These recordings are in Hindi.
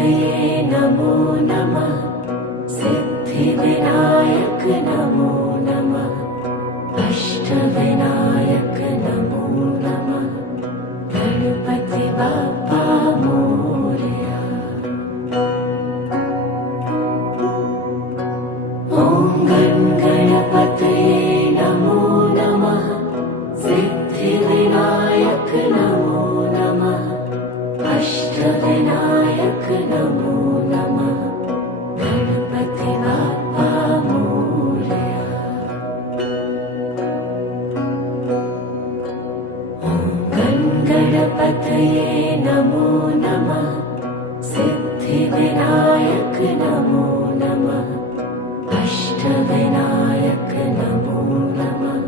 गणपतये नमो नमः। सिद्धिविनायक नमो नमः। अष्टविनायक नमो नमः। गणपति बाप्पा मोरया। ॐ गणपतये नमो नमः। सिद्धिविनायक नमो नमः। अष्टविनायक नमो नमः। गणपति बाप्पा मोरया। ॐ गणपतये नमो नमः। सिद्धिविनायक नमो नमः। अष्टविनायक नमो नमः।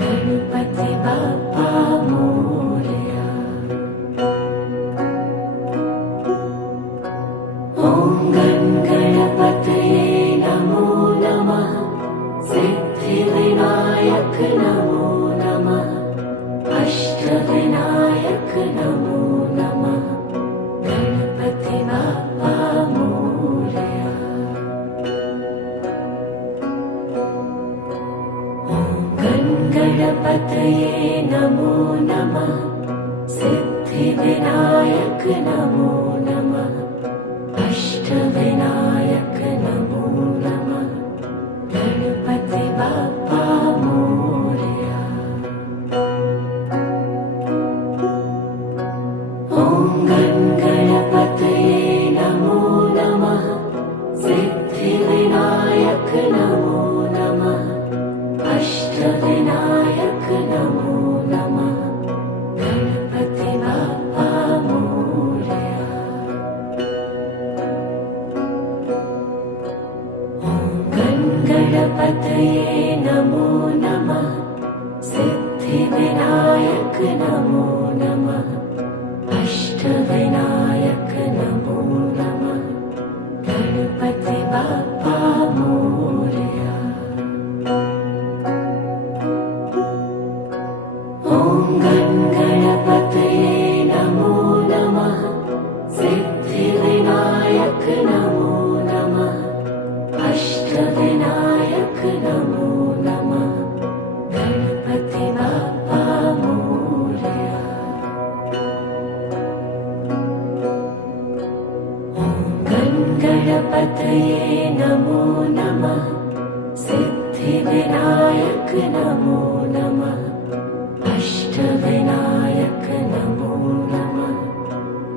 गणपति बाप्पा मोरया। ॐ गणपतये नमो नमः। सिद्धिविनायक नमो नमः। अष्टविनायक नमो नमः। गणपति बाप्पा मोरया। गणपतये नमो नमः। सिद्धिविनायक नमो नमः। अष्टविनायक नमो नमः। गणपति बाप्पा मोरया। ॐ गणपतये नमो नमः। सिद्धिविनायक नमो नमः। अष्टविनायक नमो नमः। गणपति बाप्पा मोरया। ॐ गणपतये नमो नमः। सिद्धिविनायक नमो नमः। अष्टविनायक नमो नमः। गणपति बाप्पा मोरया। ॐ गणपतये नमो नमः। सिद्धिविनायक नमो नमः। अष्टविनायक नमो नमः। गणपति बाप्पा मोरया। ॐ गणपतये नमो नमः। सिद्धिविनायक नमो नमः। अष्टविनायक नमो नमः।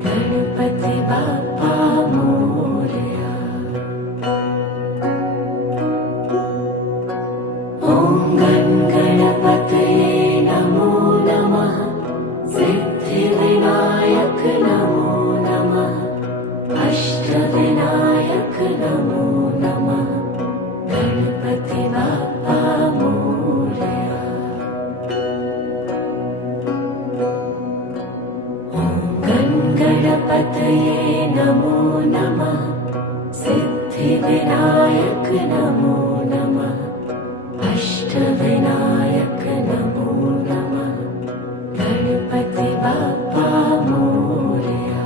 गणपति बाप्पा मोरया। ॐ गणपतये नमो नमः। सिद्धिविनायक नमो नमः। अष्टविनायक नमो नमः। गणपति बाप्पा मोरया। गणपतये नमो नमः। सिद्धिविनायक नमो नमः। अष्टविनायक नमो नमः। गणपति बाप्पा मोरया।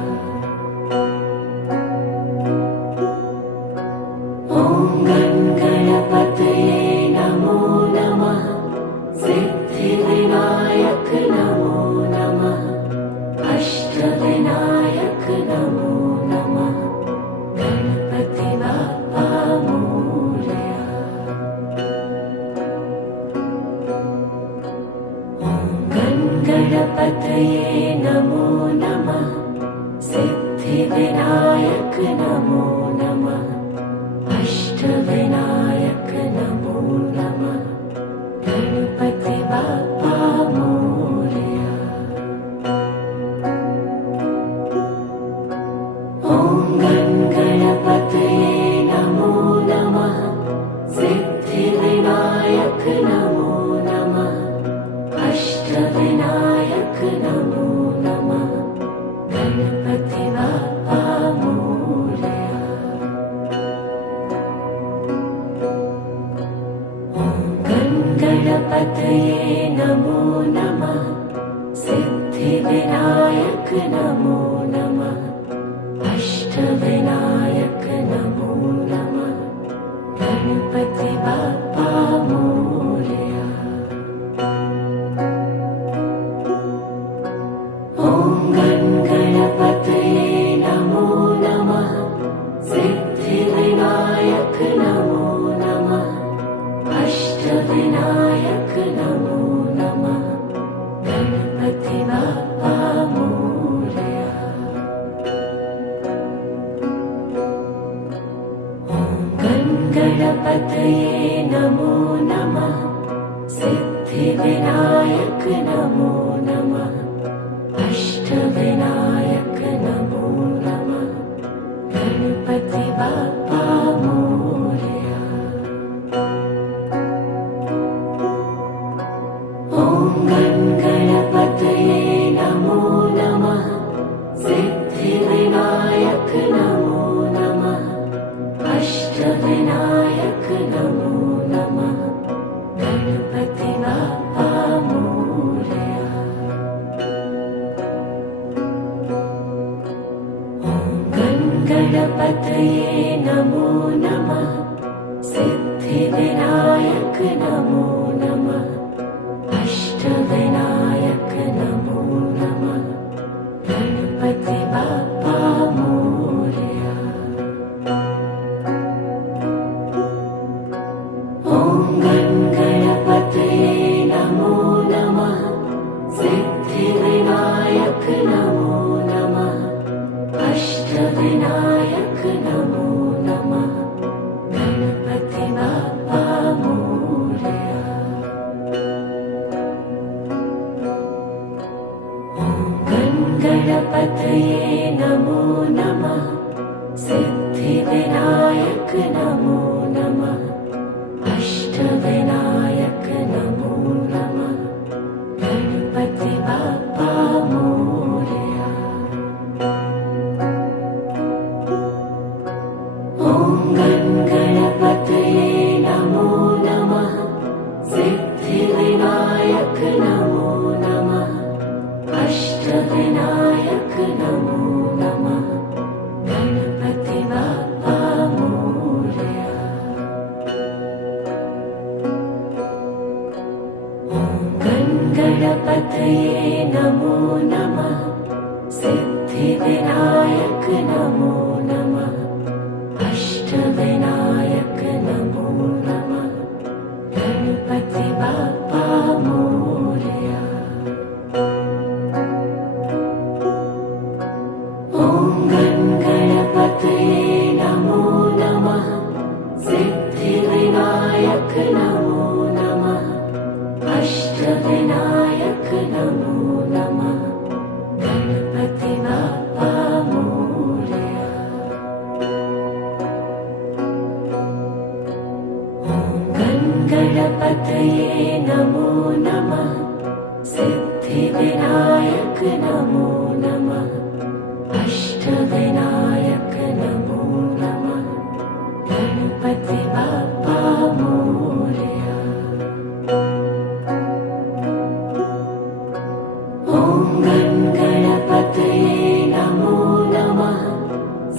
ॐ गणपतये नमो नमः। सिद्धिविनायक नमो नमः। अष्टविनायक नमो नमः। गणपति बाप्पा मोरया। ॐ गणपतये नमो नमः। सिद्धिविनायक नमो नमः। अष्टविनायक नमो नमः। गणपति बाप्पा मोरया। ॐ गणपतये नमो नमः। सिद्धिविनायक नमो नमः। अष्टविनायक नमो नमः। गणपति बाप्पा मोरया। गणपतये नमो नमः। सिद्धिविनायक नमो नमः। अष्ट अष्टविनायक नमो नमः। गणपति बाप्पा मोरया। ॐ गणपतये नमो नमः। सिद्धिविनायक नमो नमः। अष्टविनायक नमो नमः। गणपति बाप्पा मोरया। गणपतये नमो नमः। सिद्धिविनायक नमो नमः। अष्टविनायक नमो नमः। गणपति बाप्पा मोरया। ॐ गणपतये नमो नमः। सिद्धिविनायक नमो नमः। अष्टविनायक नमो नमः। गणपति बाप्पा मोरया। ॐ गणपतये नमो नमः। सिद्धिविनायक नमो नमः। अष्टविनायक नमो नमः। गणपति बाप्पा मोरया। ॐ गणपतये नमो नमः। सिद्धिविनायक नमो नमः। अष्टविनायक नमो नमः। गणपति बाप्पा मोरया। ॐ गणपतये नमो नमः। सिद्धिविनायक नमो नमः। अष्टविनायक नमो नमः। गणपति बाप्पा मोरया। ॐ गणपतये नमो नमः। सिद्धिविनायक नमो नमः। अष्टविनायक नमो नमः। गणपति बाप्पा मोरया। ॐ गणपतये नमो नमः। सिद्धिविनायक नमो नमः। अष्टविनायक नमो नमः। गणपति बाप्पा मोरया। ॐ गणपतये नमो नमः। सिद्धिविनायक नमो नमः। अष्टविनायक नमो नमः। गणपति बाप्पा मोरया। ॐ गणपतये नमो नमः। सिद्धिविनायक नमो नमः। अष्टविनायक नमो नमः। गणपति बाप्पा मोरया। ॐ गणपतये नमो नमः।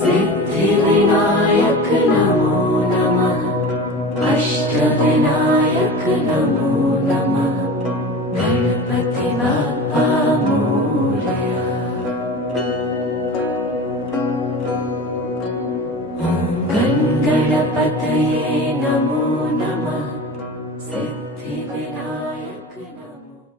सिद्धिविनायक नमो नमः। अष्टविनायक नमो नमः। गणपति बाप्पा मोरया। ॐ गणपतये नमो